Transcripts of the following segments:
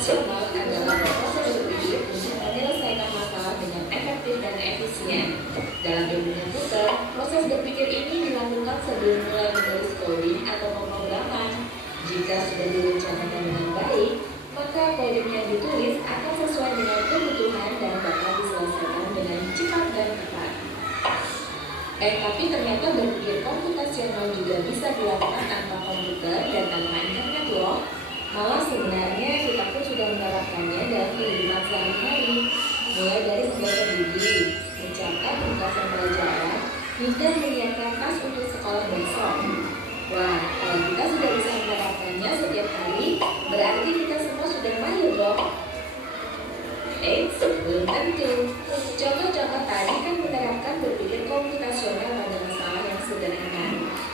komputasional adalah proses berpikir untuk menyelesaikan masalah dengan efektif dan efisien. Dalam ilmu komputer, proses berpikir ini dilakukan sebelum mulai menulis coding atau pemrograman. Jika sudah direncanakan dengan baik, maka coding yang ditulis akan sesuai dengan kebutuhan dan dapat diselesaikan dengan cepat dan tepat. Tapi ternyata berpikir komputasional juga bisa dilakukan tanpa komputer dan tanpa internet loh. Malah sebenarnya kita pun sudah menerapkannya dalam kehidupan sehari-hari, mulai dari membaca buku, mencatat ringkasan pelajaran, hingga menyiapkan tas untuk sekolah besok. Wah, kalau kita sudah bisa menerapkannya setiap hari, berarti kita semua sudah mahir dong. Belum tentu. Contoh-contoh tadi kan menerapkan berpikir komputasional pada masalah yang sederhana.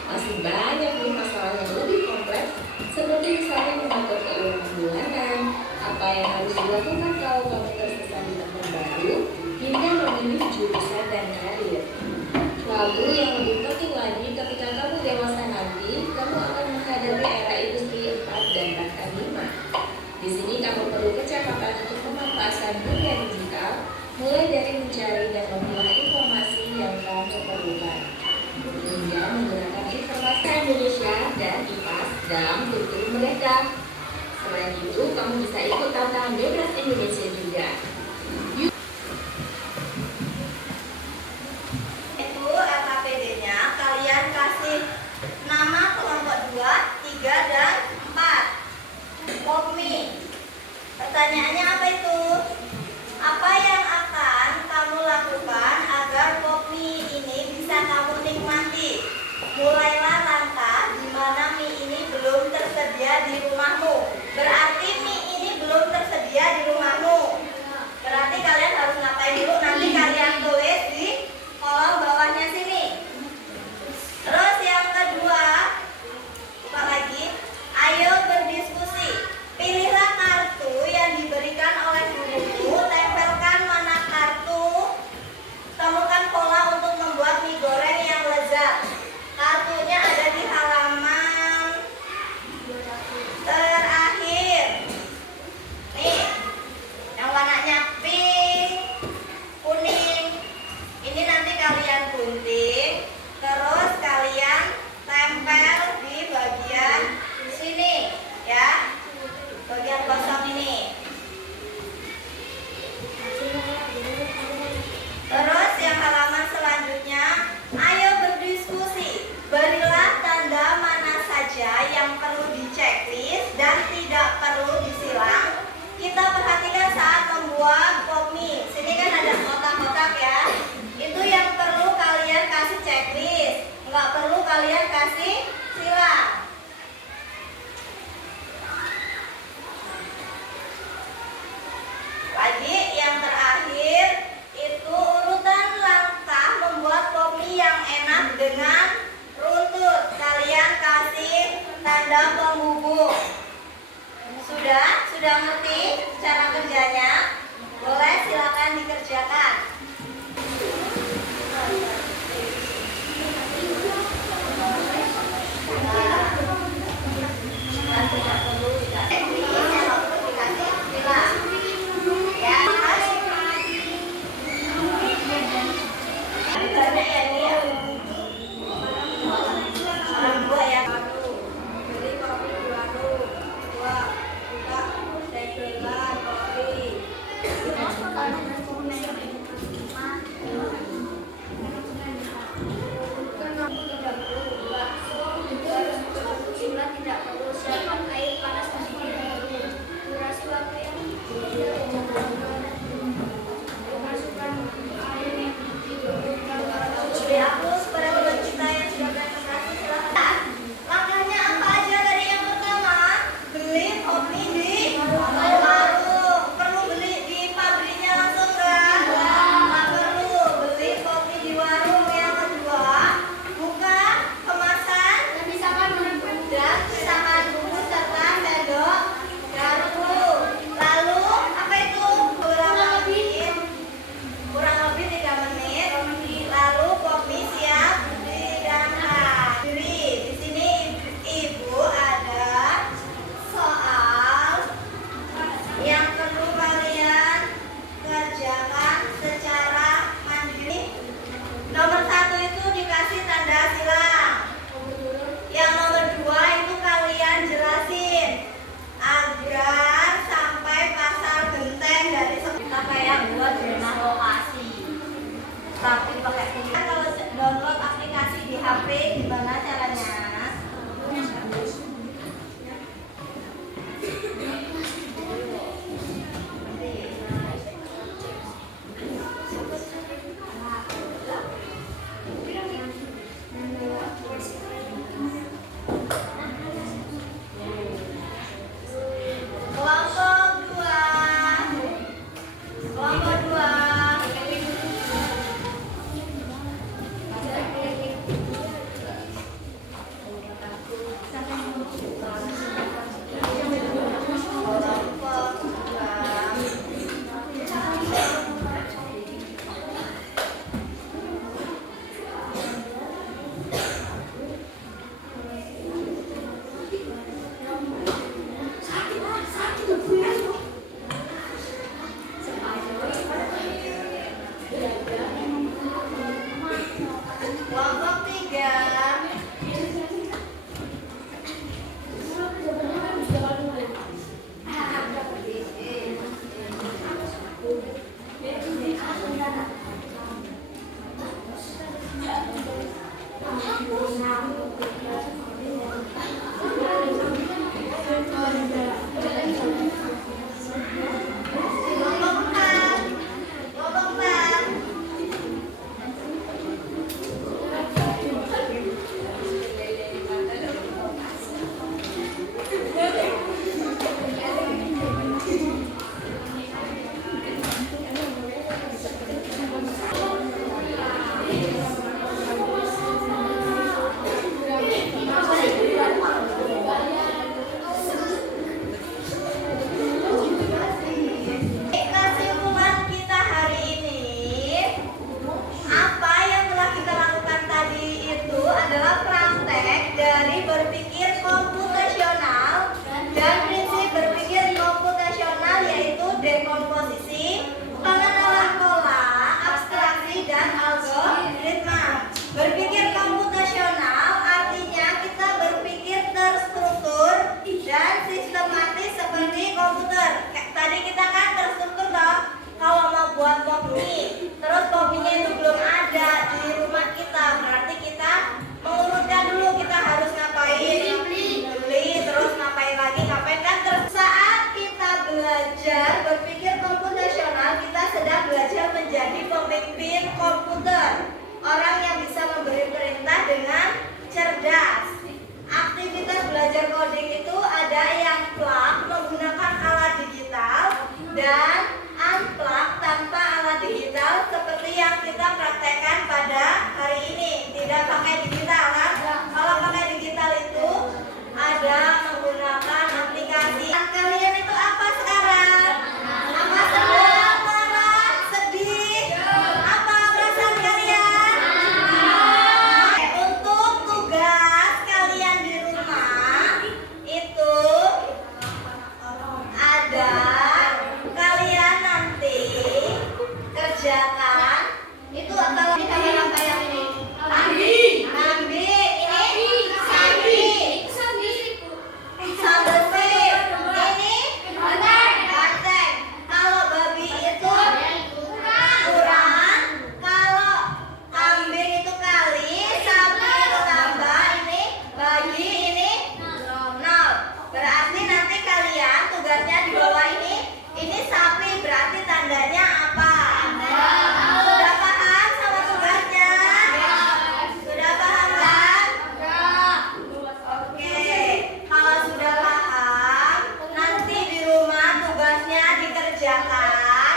Masih banyak nih masalah yang lebih kompleks, seperti misalnya mengatur keuangan bulanan, apa yang harus dilakukan kalau kamu tersesat di tempat baru, hingga memilih jurusan dan karir. Lalu yang lebih penting lagi, ketika kamu dewasa nanti, kamu akan menghadapi era industri 4 dan bahkan 5. Di sini kamu perlu kecepatan untuk memanfaatkan dunia digital, mulai dari mencari dan memilah informasi yang kamu perlukan, hingga menggunakan informasi Indonesia dan IPAS dalam kurikulum mereka. Selain itu, kamu bisa ikut tantangan bebas Indonesia juga. Itu LKPD-nya, kalian kasih nama kelompok 2, 3, dan 4. Popmi. Pertanyaannya apa itu? Apa yang akan kamu lakukan agar popmi ini bisa kamu nikmati? Mulailah langkah di mana mie ini belum tersedia di rumahmu. Berarti mie ini belum tersedia di rumahmu. Berarti kalian harus ngapain dulu? Nanti kalian tulis di kolom bawahnya sini. Terus yang kedua, buka lagi. Ayo berdiskusi. Pilihlah kartu yang diberikan oleh gurumu, tempelkan mana kartu. Temukan pola untuk membuat mie goreng yang lezat. Kartunya ada di halaman terakhir. Nih, yang warnanya pink, kuning. Ini nanti kalian gunting, terus kalian tempel di bagian sini, ya. Bagian kosong ini. Terus yang halaman selanjutnya, ayo berdiskusi. Berilah tanda mana saja yang perlu di-checklist dan tidak perlu disilang. Kita perhatikan saat membuat popmi. Sini kan ada kotak-kotak ya. Itu yang perlu kalian kasih checklist, nggak perlu kalian kasih silang. Lagi yang terakhir itu urutan langkah membuat popmi yang enak dengan runtut. Kalian kasih tanda penghubung. Sudah ngerti cara kerjanya? Boleh silakan dikerjakan. Tidak perlu dikasih silang. Ya, banyak ya nih ya. Orang tua ya. Jadi kopi dua buka segelan. perlu kalian kerjakan secara mandiri. Nomor 1 itu dikasih tanda silang. Yang nomor 2 itu kalian jelasin agar sampai pasar genteng dari kita kayak buat zona lokasi. Tapi pakai kalau download aplikasi di HP gimana caranya? Kelompok 3. Kesimpulan kita hari ini, apa yang telah kita lakukan tadi itu adalah praktek dari berpikir komputasional dan prinsip berpikir komputasional yaitu dekomposisi, pengenalan pola, abstraksi, dan algoritma. Berpikir komputasional artinya kita berpikir terstruktur dan sistematis seperti komputer. Tadi kita kan terstruktur toh, kalau mau buat kopi, terus kopinya itu belum ada di rumah kita, berarti kita mengurutkan dulu kita harus ngapain, beli, terus ngapain lagi, ngapain kan. Terus saat kita belajar berpikir komputasional, kita sedang belajar menjadi pemimpin komputer, orang yang bisa memberi perintah dengan cerdas. Aktivitas belajar coding itu ada yang plug menggunakan alat digital dan unplug tanpa alat digital seperti yang kita praktekkan pada hari ini. Tidak pakai digital kan? Kalau pakai digital itu ada menggunakan aplikasi. Kalian itu apa sekarang? Apa sedang marah, sedih? Apa perasaan kalian? Untuk tugas kalian di rumah itu ada, kalian nanti kerjakan itu kalau di kamera apa yang ini? Kambing, ini sambal sip, ini banteng. Kalau babi itu kurang, kalau kambing itu kali, sapi itu tambah, ini bayi, ini nol. Berarti nanti kalian tugasnya di bawah ini sapi, berarti tandanya apa? Sudah paham sama tugasnya? Sudah paham kan? Oke, kalau sudah paham, nanti di rumah tugasnya dikerjakan.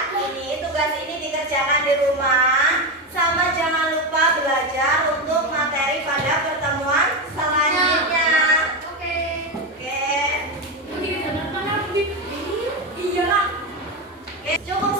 Tugas ini dikerjakan di rumah. Sama jangan lupa belajar untuk materi pada pertemuan selanjutnya. Oke. Oke, cukup